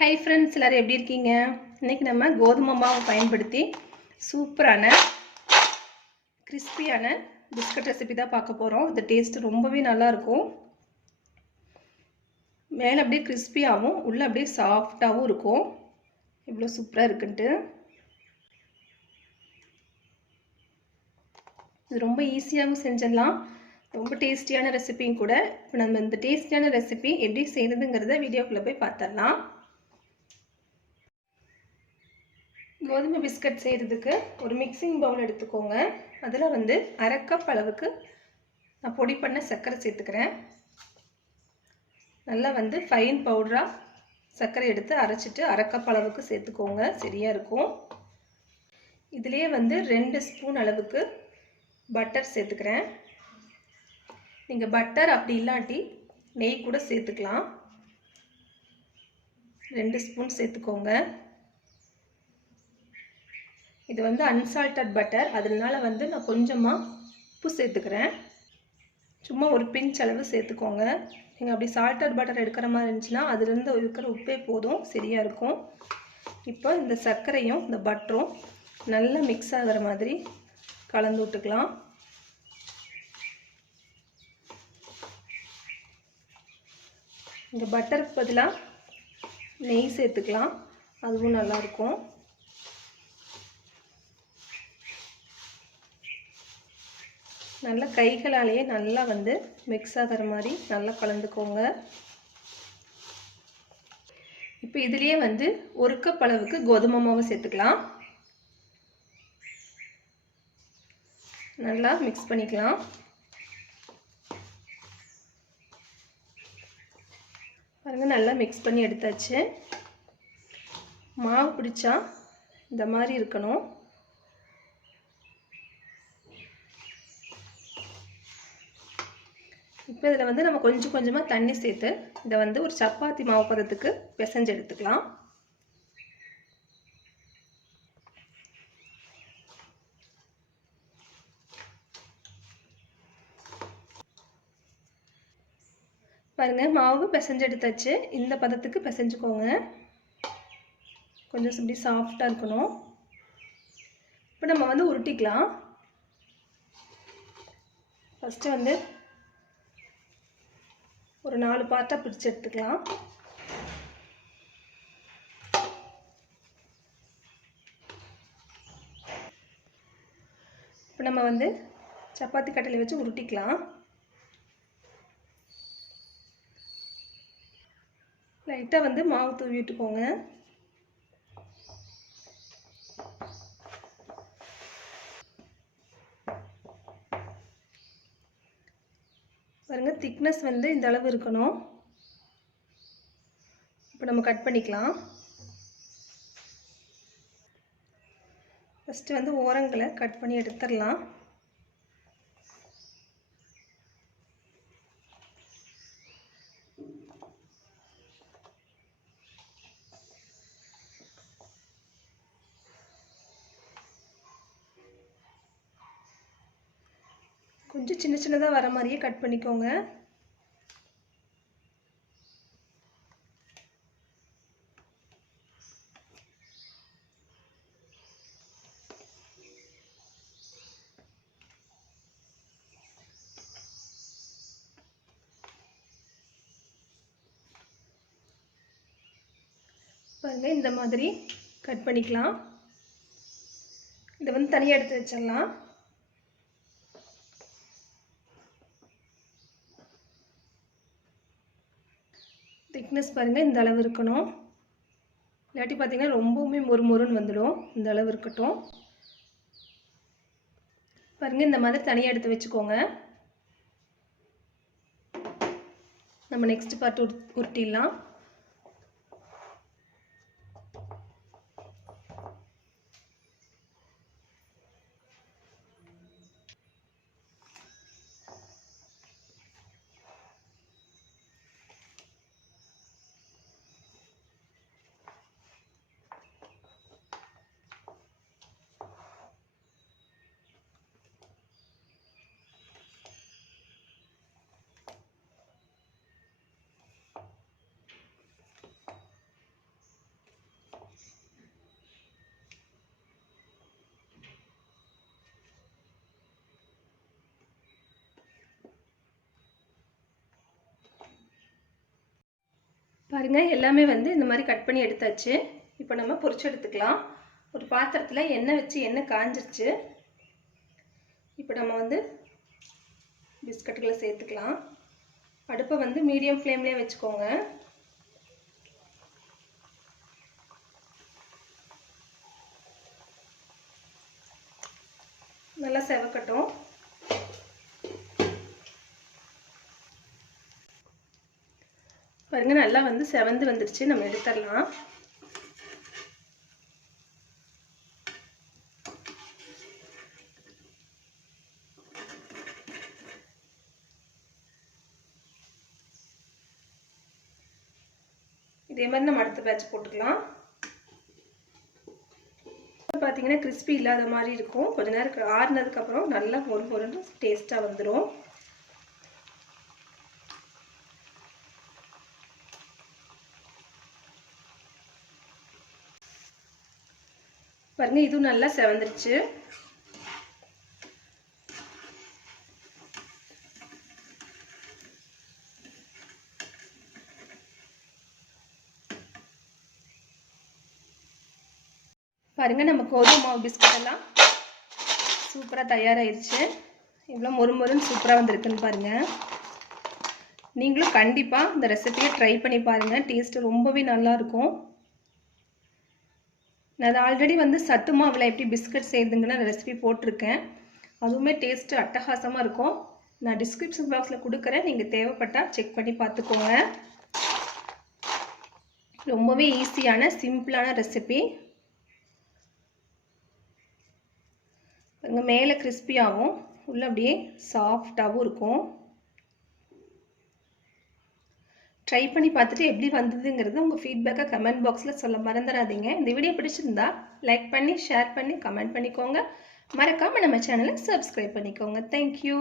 Hi friends, எல்லோரும் எப்படி இருக்கீங்க? இன்றைக்கி நம்ம கோதுமை மாவு பயன்படுத்தி சூப்பரான கிறிஸ்பியான பிஸ்கட் ரெசிபி தான் பார்க்க போகிறோம். இந்த டேஸ்ட்டு ரொம்பவே நல்லாயிருக்கும். மேலே அப்படியே கிறிஸ்பியாகவும் உள்ளே அப்படியே சாஃப்டாகவும் இருக்கும். இவ்வளோ சூப்பராக இருக்குன்ட்டு இது ரொம்ப ஈஸியாகவும் செஞ்சிடலாம். ரொம்ப டேஸ்டியான ரெசிபியும் கூட. இப்போ நம்ம இந்த டேஸ்டியான ரெசிபி எப்படி செய்கிறதுங்கிறத வீடியோக்குள்ளே போய் பார்த்துடலாம். கோதுமை பிஸ்கட் செய்கிறதுக்கு ஒரு மிக்சிங் பவுல் எடுத்துக்கோங்க. அதில் அரை கப் அளவுக்கு நான் பொடி பண்ண சர்க்கரை சேர்த்துக்கிறேன். நல்லா ஃபைன் பவுடராக சர்க்கரை எடுத்து அரைச்சிட்டு அரை கப் அளவுக்கு சேர்த்துக்கோங்க, சரியாக இருக்கும். இதிலே 2 ஸ்பூன் அளவுக்கு பட்டர் சேர்த்துக்கிறேன். நீங்கள் பட்டர் அப்படி இல்லாட்டி நெய் கூட சேர்த்துக்கலாம். 2 ஸ்பூன் சேர்த்துக்கோங்க. இது அன்சால்டட் பட்டர், அதனால நான் கொஞ்சமாக உப்பு சேர்த்துக்கிறேன். சும்மா ஒரு பிஞ்ச் அளவு சேர்த்துக்கோங்க. நீங்கள் அப்படி சால்டட் பட்டர் எடுக்கிற மாதிரி இருந்துச்சுன்னா அதுலேருந்து இருக்கிற உப்பே போதும், சரியாக இருக்கும். இப்போ இந்த சர்க்கரையும் இந்த பட்டரும் நல்லா மிக்ஸ் ஆகிற மாதிரி கலந்து விட்டுக்கலாம். இந்த பட்டருக்கு பதிலாக நெய் சேர்த்துக்கலாம், அதுவும் நல்லாயிருக்கும். நல்லா கைகளாலேயே நல்லா மிக்ஸ் ஆகிற மாதிரி நல்லா கலந்துக்கோங்க. இப்போ இதுலேயே 1 கப் அளவுக்கு கோதுமை மாவு சேர்த்துக்கலாம். நல்லா மிக்ஸ் பண்ணிக்கலாம். பாருங்கள், நல்லா மிக்ஸ் பண்ணி எடுத்தாச்சு. மாவு பிடிச்சா இந்த மாதிரி இருக்கணும். இப்போ இதில் நம்ம கொஞ்சம் கொஞ்சமாக தண்ணி சேர்த்து இதை ஒரு சப்பாத்தி மாவு பதத்துக்கு பிசைஞ்சு எடுத்துக்கலாம். பாருங்கள், மாவு பிசைஞ்சு எடுத்தாச்சு. இந்த பதத்துக்கு பிசைஞ்சுக்கோங்க. கொஞ்சம் இப்படி சாஃப்டாக இருக்கணும். இப்போ நம்ம உருட்டிக்கலாம். ஃபஸ்ட்டு ஒரு 4 பார்ட்டாக பிரித்து எடுத்துக்கலாம். இப்போ நம்ம சப்பாத்தி கட்டையில் வச்சு உருட்டிக்கலாம். லைட்டாக மாவு தூவி விட்டுக்கோங்க. பாருங்கள், திக்னஸ் இந்த அளவு இருக்கணும். இப்போ நம்ம கட் பண்ணிக்கலாம். ஃபஸ்ட்டு ஓரங்களை கட் பண்ணி எடுத்துடலாம். கொஞ்சம் சின்ன சின்னதாக வர மாதிரியே கட் பண்ணிக்கோங்க. பாருங்கள், இந்த மாதிரி கட் பண்ணிக்கலாம். இதை தனியாக எடுத்து வச்சிடலாம். திக்னஸ் பாருங்கள், இந்த அளவு இருக்கணும். இல்லாட்டி பார்த்தீங்கன்னா ரொம்பவுமே மொறுமொறுன்னு வந்துடும். இந்த அளவு இருக்கட்டும். பாருங்கள், இந்த மாதிரி தனியாக எடுத்து வச்சுக்கோங்க. நம்ம நெக்ஸ்ட் பார்ட் உருட்டிடலாம். பாருங்கள், எல்லாமே வந்து இந்த மாதிரி கட் பண்ணி எடுத்தாச்சு. இப்போ நம்ம பொரிச்சு எடுத்துக்கலாம். ஒரு பாத்திரத்தில் எண்ணெய் வச்சு எண்ணெய் காஞ்சிருச்சு. இப்போ நம்ம வந்து பிஸ்கட்டுகளை சேர்த்துக்கலாம். அடுப்பை வந்து மீடியம் ஃப்ளேம்லேயே வச்சுக்கோங்க. நல்லா செவக்கட்டும். பாருங்க, நல்லா வந்து செவந்து வந்துடுச்சு. நம்ம எடுத்துடலாம். இதே மாதிரி நம்ம அடுத்த பேட்ச் போட்டுக்கலாம். பார்த்தீங்கன்னா கிறிஸ்பி இல்லாத மாதிரி இருக்கும். கொஞ்ச நேரம் ஆறுனதுக்கப்புறம் நல்லா பொறுன்னு டேஸ்ட்டாக வந்துடும். பாருங்க, இதுவும் நல்லா செவந்துருச்சு. பாருங்க, நம்ம கோதுமை மாவு பிஸ்கட் எல்லாம் சூப்பராக தயாராகிடுச்சு. இவ்வளோ மொறுமொறுன்னு சூப்பராக வந்திருக்குன்னு பாருங்கள். நீங்களும் கண்டிப்பாக இந்த ரெசிபியை ட்ரை பண்ணி பாருங்கள். டேஸ்ட்டு ரொம்பவே நல்லாயிருக்கும். நான் அதை ஆல்ரெடி வந்து சத்து மாவில் எப்படி பிஸ்கட் செய்யுதுங்கன்னு ரெசிபி போட்டிருக்கேன். அதுவுமே டேஸ்ட்டு அட்டகாசமாக இருக்கும். நான் டிஸ்கிரிப்ஷன் பாக்ஸில் கொடுக்குறேன். நீங்கள் தேவைப்பட்டால் செக் பண்ணி பார்த்துக்கோங்க. ரொம்பவே ஈஸியான சிம்பிளான ரெசிபி. மேலே கிறிஸ்பியாகவும் உள்ள அப்படியே சாஃப்டாகவும் இருக்கும். ட்ரை பண்ணி பார்த்துட்டு எப்படி வந்ததுங்கிறது உங்கள் ஃபீட்பேக்கை கமெண்ட் பாக்ஸில் சொல்ல மறந்துடாதீங்க. இந்த வீடியோ பிடிச்சிருந்தா லைக் பண்ணி, ஷேர் பண்ணி, கமெண்ட் பண்ணிக்கோங்க. மறக்காமல் நம்ம சேனலை சப்ஸ்கிரைப் பண்ணிக்கோங்க. தேங்க்யூ.